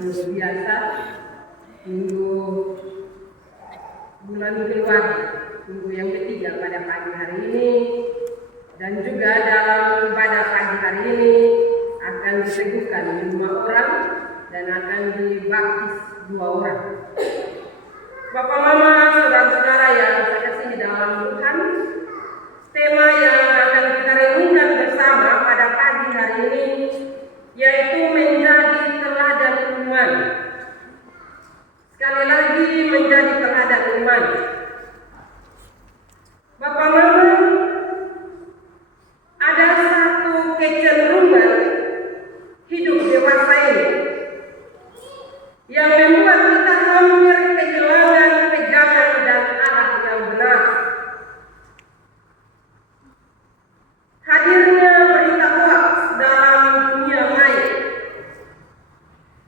biasa, minggu bulan keluar, minggu yang ketiga pada pagi hari ini, dan juga pada pagi hari ini akan diteguhkan 5 orang dan akan dibaptis 2 orang. Bapak Mama, saudara-saudara yang saya kasih dalam Tuhan, tema yang akan kita renungkan bersama pada pagi hari ini yaitu menjadi teladan iman. Sekali lagi, menjadi teladan iman. Bapak Mama, ada satu kecenderungan hidup dewasa ini yang membuat kita hampir kehilangan pegangan dan arah yang benar. Hadirnya berita hoax dalam dunia maya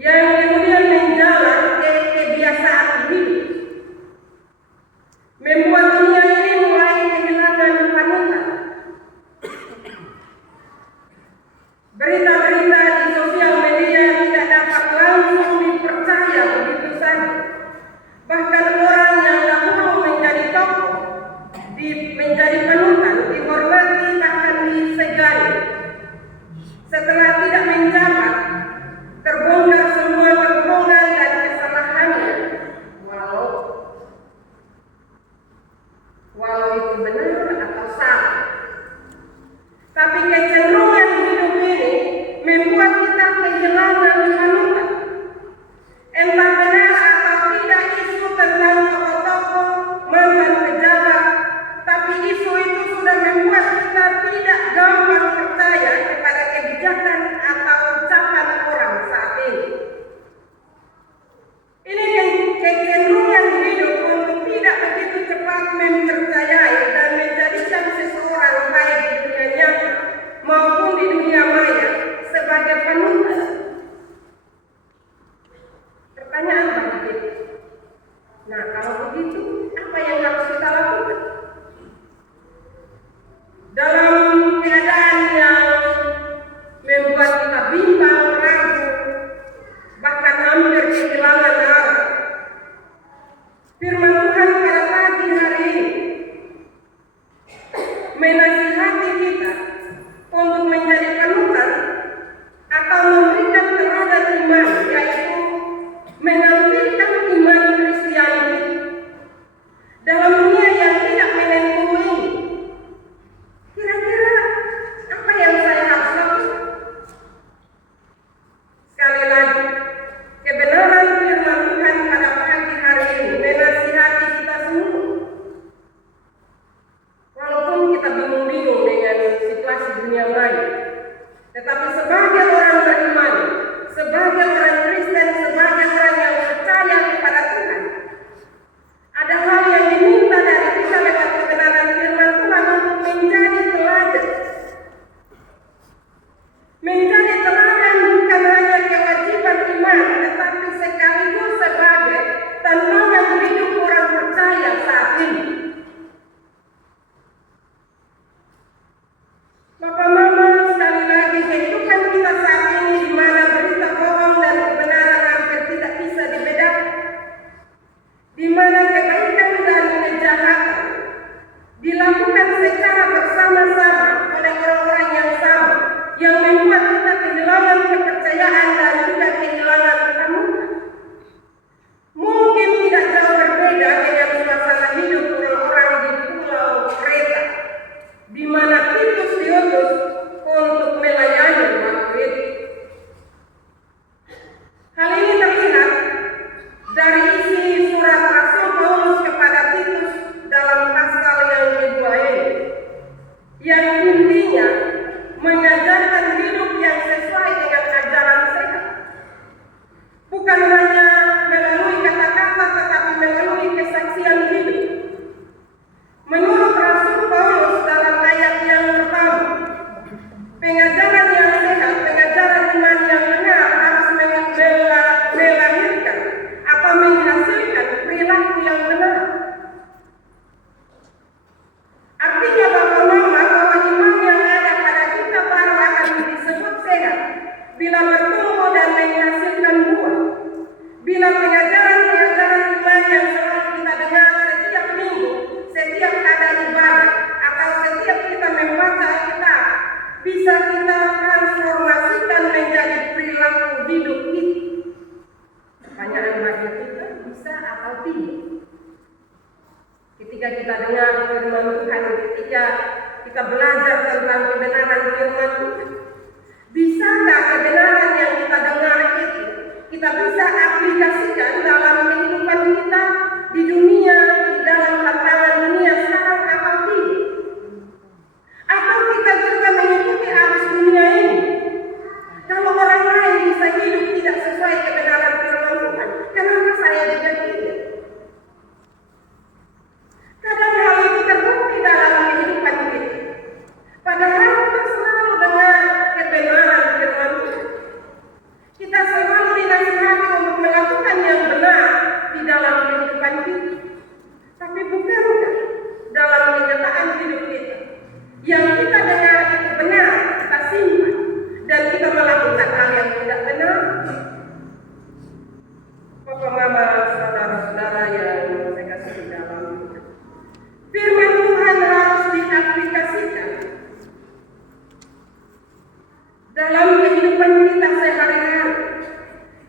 yang kemudian menjalar ke kebiasaan hidup, membuat dunia ini mulai kehilangan panutan. Berita-berita di sosial media tidak dapat langsung dipercaya begitu saja. Bahkan orang yang dahulu menjadi tokoh, menjadi panutan, dihormati, bahkan disegani. Setelah tidak menjabat, terbongkar semua kebohongan dan kesalahannya, walau itu benar atau salah. Tapi kecenderungan hidup ini membuat kita kehilangan panutan. Entah benar atau tidak isu tentang tokoh-tokoh, mantan pejabat, tapi isu itu sudah membuat kita tidak gampang percaya kepada kebijakan atau ucapan orang saat ini. Ini kecenderungan hidup untuk tidak begitu cepat mempercayai dan menjadikan seseorang baik di dunia nyata maupun di dunia maya sebagai panutan. Pertanyaan bagi kita. Nah, kalau begitu, apa yang harus kita lakukan? Dalam keadaan yang membuat kita bimbang, ragu, bahkan hampir kehilangan arah, firman Tuhan pada pagi hari ini menasihati kita untuk menjadi panutan atau memberikan teladan iman, yaitu menampilkan iman Kristiani dalam dunia yang atau tidak? Ketika kita dengar firman Tuhan, ketika kita belajar tentang kebenaran firman Tuhan, bisakah kebenaran yang kita dengar itu kita bisa aplikasikan dalam kehidupan kita di dunia, di dalam tantangan dunia sekarang atau tidak? Atau kita juga mengikuti arus dunia ini? Kalau orang lain bisa hidup tidak sesuai kebenaran firman Tuhan, kenapa saya juga tidak? Kadang hal itu terbukti dalam kehidupan kita. Padahal kita selalu dengar kebenaran firman Tuhan. Kita selalu dinasihati untuk melakukan yang benar di dalam kehidupan kita. Tapi bukankah dalam kenyataan hidup kita, yang kita dengar itu benar, kita simpan, dan kita melakukan hal yang tidak benar? Papa, mama, saudara-saudara yang saya kasih di dalam Tuhan, firman Tuhan harus diaplikasikan dalam kehidupan kita sehari-hari.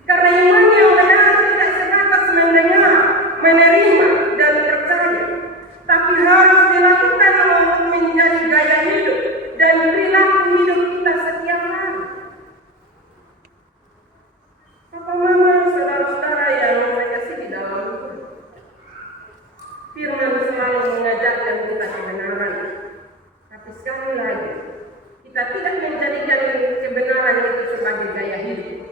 Karena iman yang benar tidak sebatas mendengar, menerima, dan percaya, tapi harus dilakukan untuk menjadi gaya hidup dan perilaku hidup kita setiap hari. Papa, mama, saudara-saudara yang saya kasih di dalam Tuhan, firman selalu mengajarkan kita kebenaran. Tapi sekali lagi, kita tidak menjadikan kebenaran itu sebagai gaya hidup.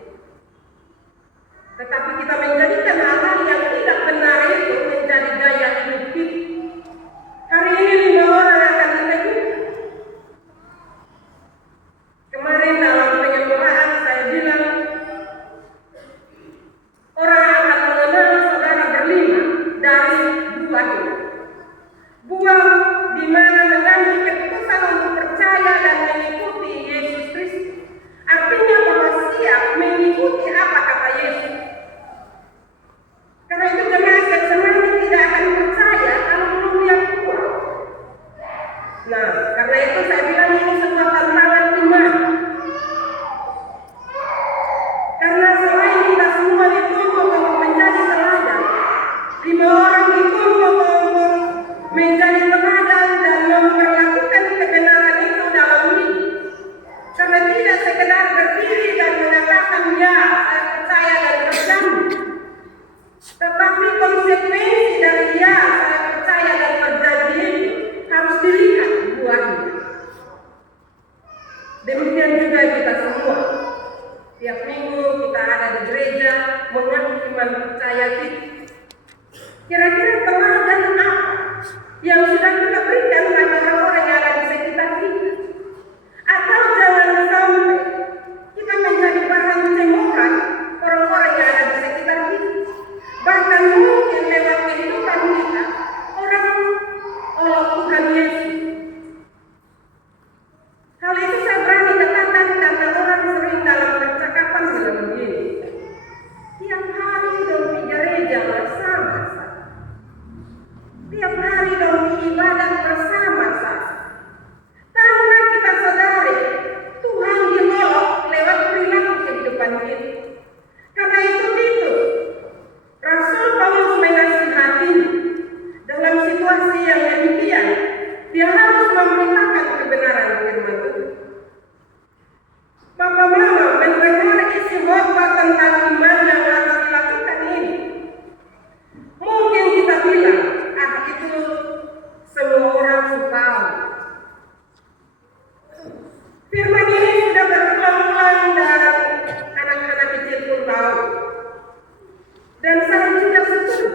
Tetapi kita menjadikan hal-hal yang tidak benar itu menjadi gaya hidup kita. Hari ini 5 orang akan ditegur. Kemarin dalam penyempurnaan saya bilang, orang akan mengenal saudara berlima dari buah ini. Buah di mana mengambil keputusan untuk percaya dan mengikuti Yesus Kristus. Artinya bahwa siap mengikuti apa kata Yesus. Karena itu jemaat yang semuanya tidak akan percaya kalau belum lihat buah. Nah, karena itu saya bilang ini sebuah tantangan iman. Karena selain kita semua dituntut untuk menjadi teladan, 5 orang dituntut untuk menjadi teladan dan memperlakukan kebenaran itu dalam hidup. Karena tidak sekedar berdiri dan mengatakan ya, saya percaya dan berjanji, tetapi konsekuensi dari ya, saya percaya dan berjanji itu harus dilihat buahnya. Demikian juga kita semua. Tiap minggu kita ada di gereja mengaku iman percaya kita. Kira-kira teladan apa yang sudah kita berikan bagi orang-orang yang ada di sekitar kita? Atau jangan sampai kita menjadi bahan cemohan orang-orang yang ada di sekitar kita. Bahkan mungkin lewat kehidupan kita, orang oleh Tuhan Yesus. Hal itu saya berani katakan karena orang sering dalam percakapan bilang begini, tiap hari dong di gereja bersama-sama, tiap hari dong di ibadah bersama-sama. Tanpa kita sadari, Tuhan dimolok lewat perilaku kehidupan kita. Karena itu Rasul Paulus menasihati dalam situasi yang demikian, dia harus memberitakan kebenaran firman Tuhan. Bapak Mama mendengar isi khotbah tentang iman yang harus dilakukan ini. Mungkin kita bilang, itu semua orang tahu. Firman ini sudah berulang-ulang dan anak-anak kecil pun tahu. Dan saya juga setuju.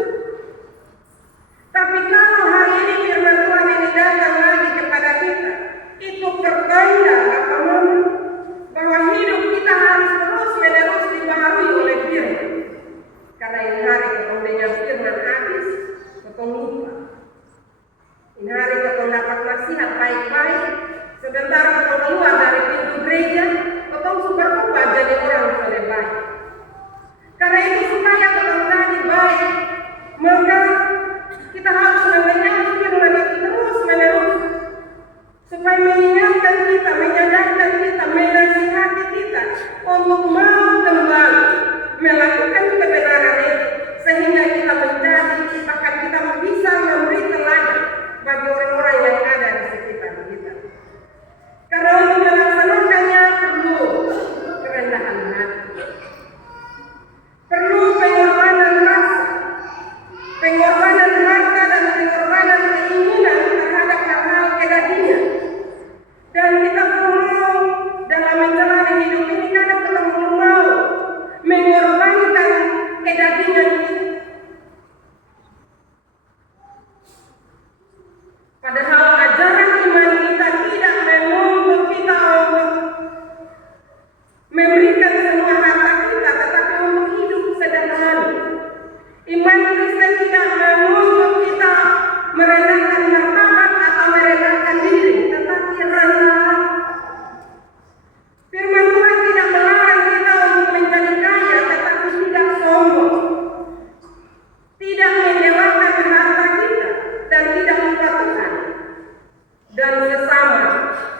Tapi kalau hari ini firman Tuhan ini datang lagi kepada kita, itu pertanda apa mama bahwa hidup kita harus terus-menerus dibaharui oleh firman. Karena ini hari kemudian firman habis, ketong lupa. Ini hari ketong dapat nasihat baik-baik, sebentar ketong keluar dari pintu gereja, ketong super berubah jadi orang yang baik. Karena itu supaya kita menjadi baik, maka kita harus mendengar firman itu terus menerus, supaya mengingatkan kita, menyadarkan kita, menasihati kita untuk mau kembali melakukan kebenaran itu, sehingga kita Iman Kristen tidak menuntut kita merendahkan martabat atau merendahkan diri, tetapi rendah. Firman Tuhan tidak melarang kita untuk menjadi kaya, tetapi tidak sombong, tidak mendewakan harta kita, dan tidak lupa Tuhan dan sesama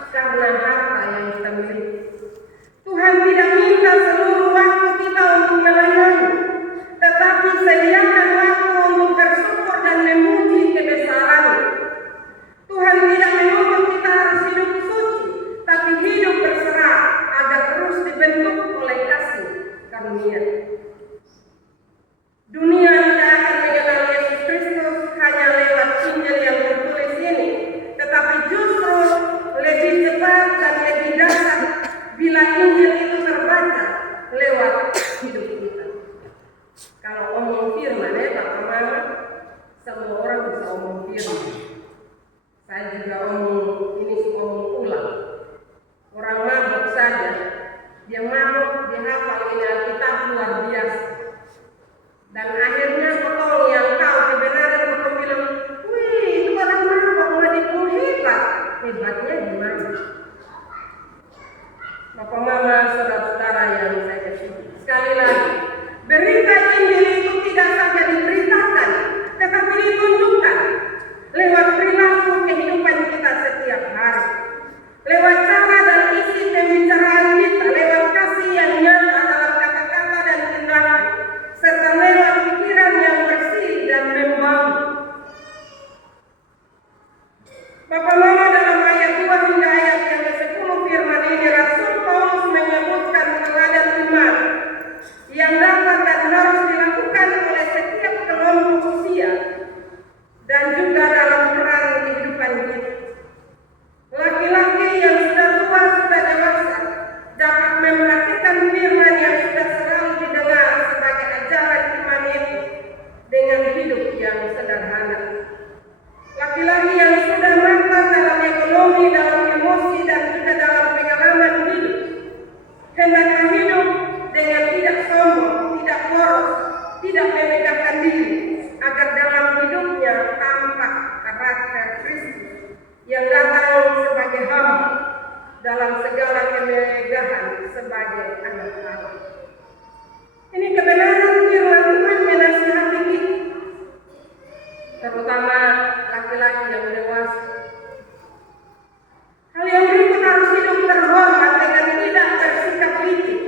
karena harta yang kita miliki. Tuhan tidak minta seluruh waktu kita untuk melayani, tetapi sediakan waktu untuk bersyukur dan memuji kebesaran-Nya. Tuhan tidak menuntut kita harus hidup suci, tapi hidup berserah agar terus dibentuk oleh kasih karunia. Dunia tidak akan mengenal Yesus Kristus hanya lewat Injil yang tertulis ini, tetapi justru lebih cepat dan lebih dahsyat bila Injil itu terbaca lewat hidup kita. Kalau omong firman Bapak Mama, semua orang bisa omong firman. Saya juga omong, ini suka omong ulang. Orang mabuk saja, dia mabuk, dia hafal ini Alkitab luar biasa. Dan akhirnya potong yang tahu kebenaran, potong bilang, wih itu orang mabuk, wadikmu hebat. Hebatnya gimana? Bapak Mama, saudara-saudara yang saya kasih, sekali lagi, berita Injil itu tidak saja diberitakan, tetapi ditunjukkan lewat perilaku kehidupan kita setiap hari, lewat cara dan isi pembicaraan kita, lewat kasih yang nyata dalam kata-kata dan tindakan, serta lewat pikiran yang bersih dan membangun. Bapak Mama, dalam ayat 2 hingga ayat yang ke-10 firman ini, Rasul Paulus menyebutkan teladan iman yang dapat dan harus dilakukan oleh setiap kelompok usia dan juga dalam peran kehidupan kita. Laki-laki yang sudah tua, sudah dewasa dapat memperhatikan firman yang sudah selalu didengar sebagai ajaran iman itu dengan hidup yang sederhana. Laki-laki yang sudah matang dalam ekonomi, dalam emosi, dan juga dalam pengalaman hidup, hendaklah hidup dengan tidak sombong, tidak boros, tidak memegahkan diri, agar dalam hidupnya tampak karakter Kristus yang datang sebagai hamba dalam segala kemegahan sebagai anak Allah. Ini kebenaran firman Tuhan menasihati kita, terutama laki-laki yang dewasa. Hal yang berikut harus hidup terhormat dengan tidak bersikap licik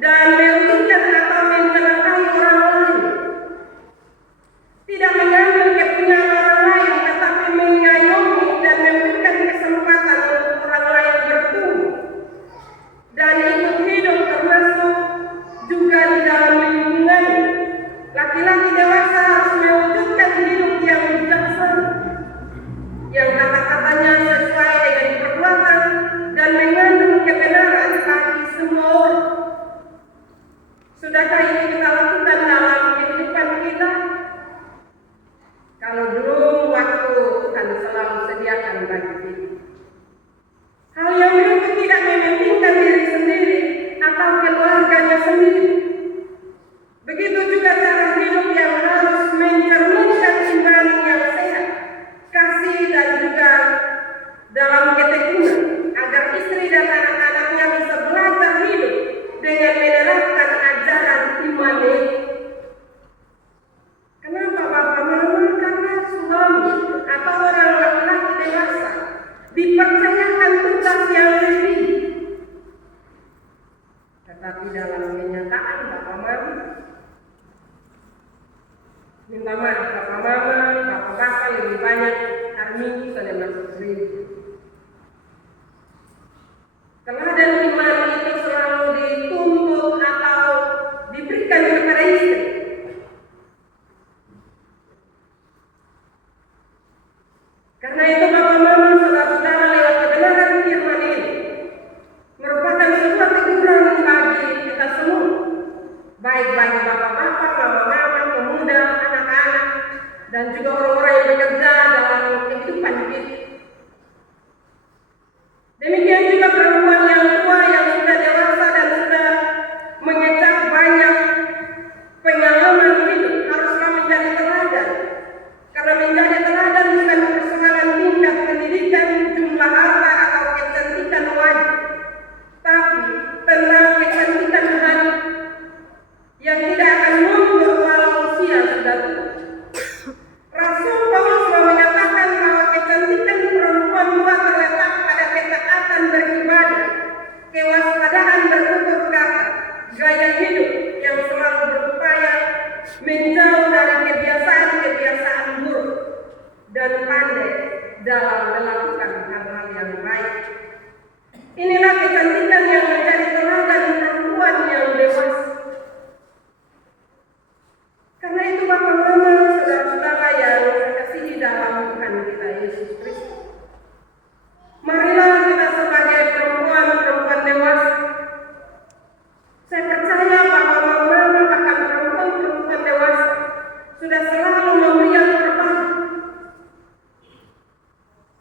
dan merugikan atau mencelakai orang lain. Tidak mengambil kepunyaan orang lain, tetapi mengayomi dan memberikan kesempatan untuk orang lain bertumbuh dan ikut hidup, termasuk juga di dalam lingkungan. Laki-laki dewasa harus mewujudkan hidup yang bijaksana, yang kata-katanya sesuai dengan perbuatan dan mengandung kebenaran bagi semua orang. Sudahkah ini kita lakukan dalam kehidupan kita? Kalau belum, waktu Tuhan selalu sediakan bagi kita. Hal yang berikut tidak mementingkan diri sendiri atau keluarganya sendiri. Begitu juga cara hidup yang harus mencerminkan iman yang sehat, kasih, dan juga dalam ketekunan, agar istri dan anak-anaknya bisa belajar hidup dengan menerapkan ajaran iman ini. Kenapa Bapak Mama? Karena suami atau orang laki-laki dewasa dipercayakan tugas yang lebih. Tetapi dalam kenyataan Bapak Mama, minta maaf Bapak Mama, Bapak-Bapak lebih banyak hari Minggu sudah masuk gereja. Teladan iman itu selalu dituntut atau diberikan kepada istri. Karena itu Bapak Mama, saudara-saudara, lewat kebenaran firman ini merupakan sebuah teguran bagi kita semua, baik bagi bapak-bapak, mama-mama, pemuda, anak-anak, dan juga orang-orang yang bekerja dalam kehidupan kita. Demikian juga perempuan yang tua yang sudah dewasa dan sudah mengecap banyak pengalaman hidup haruslah menjadi dari kebiasaan-kebiasaan buruk dan pandai dalam melakukan hal-hal yang baik. Inilah kecantikan yang menjadi teladan perempuan yang dewasa. Karena itu Bapak Mama, saudara-saudara yang terkasihi dalam Tuhan kita Yesus Kristus, marilah kita sebagai perempuan-perempuan dewasa. Saya percaya bahwa Mama bahkan perempuan-perempuan dewasa sudah selalu memberi yang terbaik.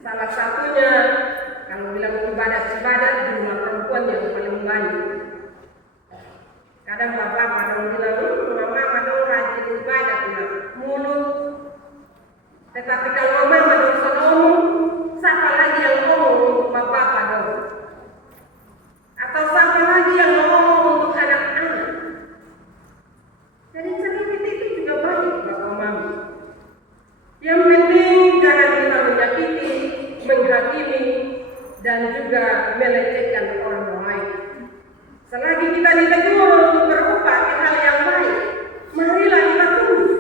Salah satunya, kalau bilang ibadat-ibadat, jumlah perempuan yang paling banyak. Kadang bapak pada bilang, mama madong rajin ibadat, mulut. Tetapi kalau mama madong ngomong, siapa lagi yang ngomong untuk bapak madong? Atau siapa lagi yang ngomong untuk anak-anak? Jadi sedikit itu juga baik bapak mama. Yang penting jangan kita menyakiti, menghakimi, dan juga melecehkan orang lain. Selagi kita ditegur untuk berubah ke hal yang baik, marilah kita tunduk.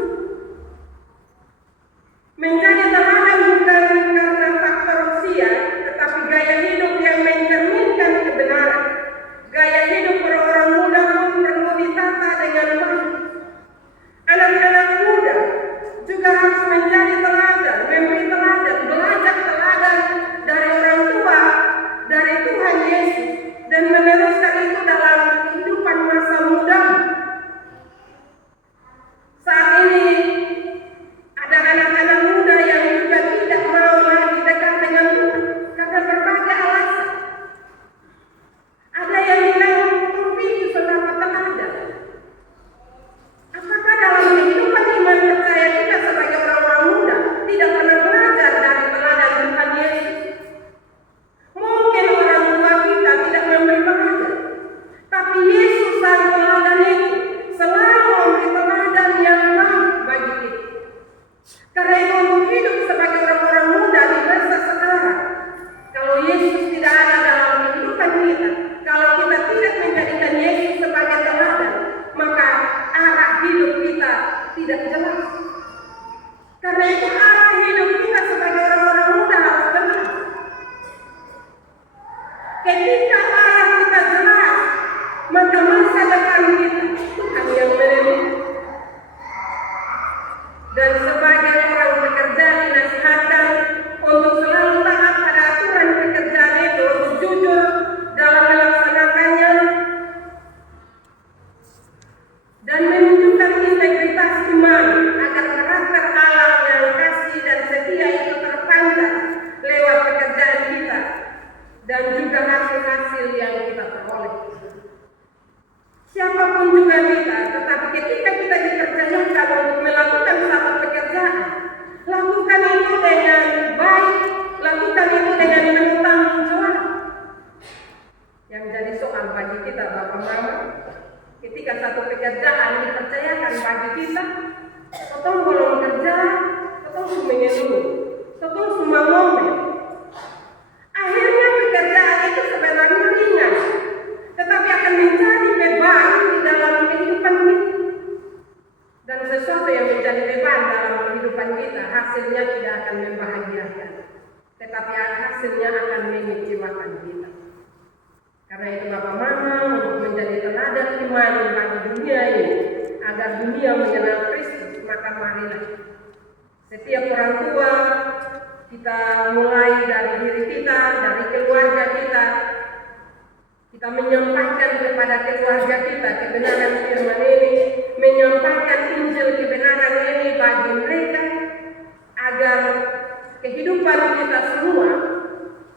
Menjadi teladan bukan karena faktor usia, tetapi gaya hidup yang mencerminkan kebenaran. Gaya hidup orang-orang muda pun perlu ditata dengan baik. Anak-anak muda juga harus menjadi teladan, memberi teladan, belajar teladan dari orang tua, dari Tuhan Yesus, dan meneruskan itu dalam kehidupan masa muda. Saat ini ada anak-anak muda yang juga tidak mau lagi dekat dengan Tuhan karena berbagai alasan. Ada yang bilang tapi itu seberapa teladan. Apakah dalam kehidupan iman percaya kita sebagai orang-orang muda tidak pernah belajar dari teladan Tuhan Yesus? Mungkin orang tua kita tidak memberi teladan, tapi Yesus sang teladan itu selalu memberi teladan yang baik bagi kita. Karena itu untuk hidup sebagai orang-orang muda di masa sekarang, kalau Yesus tidak ada dalam kehidupan kita, kalau kita tidak menjadikan Yesus sebagai teladan, maka arah hidup kita tidak jelas. Karena itu arah hidup kita sebagai orang-orang muda harus jelas. Ketika arah kita jelas, maka masa depan kita Tuhan yang menentukan. Dan sebagai orang pekerja dinasihatkan untuk selalu taat pada aturan pekerjaan itu, untuk jujur dalam melaksanakannya dan menunjukkan integritas iman agar karakter Allah yang kasih dan setia itu terpancar lewat pekerjaan kita dan juga hasil-hasil yang kita peroleh. Siapapun juga kita, tetapi ketika kita dipercayakan untuk melakukan satu pekerjaan, lakukan itu dengan baik, lakukan itu dengan penuh tanggung jawab. Yang jadi soal bagi kita Bapak Mama, ketika satu pekerjaan dipercayakan bagi kita, totong belum kerja, totong mengeluh, totong semua ngomel. Akhirnya pekerjaan itu sebenarnya ringan, tetapi akan menjadi beban di dalam kehidupan kita. Dan sesuatu yang menjadi beban dalam kehidupan kita, hasilnya tidak akan membahagiakan, tetapi hasilnya akan mengecewakan kita. Karena itu Bapak Mama, untuk menjadi teladan iman bagi dunia ini, agar dunia mengenal Kristus, maka marilah setiap orang tua, kita mulai dari diri kita, dari keluarga kita menyampaikan kepada keluarga kita kebenaran firman ini, menyampaikan Injil kebenaran ini bagi mereka, agar kehidupan kita semua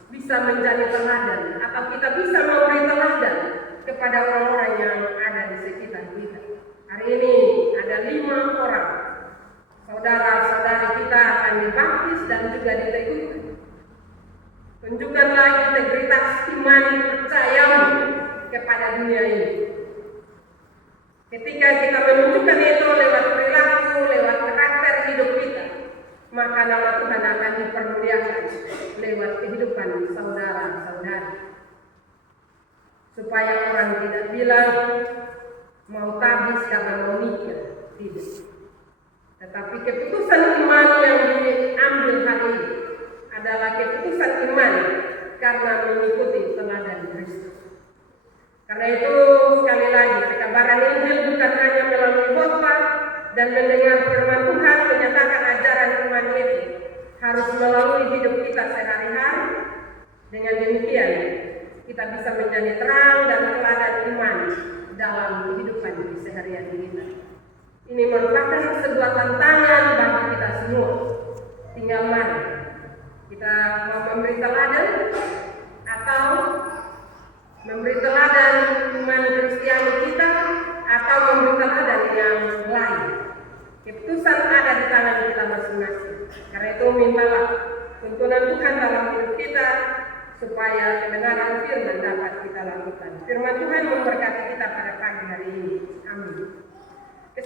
bisa menjadi teladan, atau kita bisa memberi teladan kepada orang-orang yang ada di sekitar kita. Hari ini ada 5 orang saudara-saudari kita akan dibaptis dan juga diteguhkan. Tunjukkanlah integritas iman percayamu kepada dunia ini. Ketika kita menunjukkan itu lewat perilaku, lewat karakter hidup kita, maka nama Tuhan akan dipermuliakan lewat kehidupan saudara-saudari. Supaya orang tidak bilang mau tabis karena mau nikah. Tidak. keputusan iman yang diambil hari ini adalah keputusan iman karena mengikuti teladan Kristus. Karena itu sekali lagi pekabaran Injil bukan hanya melalui khotbah dan mendengar firman Tuhan menyatakan ajaran iman itu harus melalui hidup kita sehari-hari. Dengan demikian kita bisa menjadi terang dan teladan iman dalam kehidupan sehari-hari kita. Ini merupakan sebuah tantangan bagi kita semua. Tinggal mari kita mau memberi teladan atau memberi teladan iman Kristiani kita atau memberi teladan yang lain. Keputusan ada di tangan kita masing-masing. Karena itu mintalah tuntunan Tuhan dalam hidup kita supaya kebenaran firman dapat kita lakukan. Firman Tuhan memberkati kita pada pagi hari ini. Amin.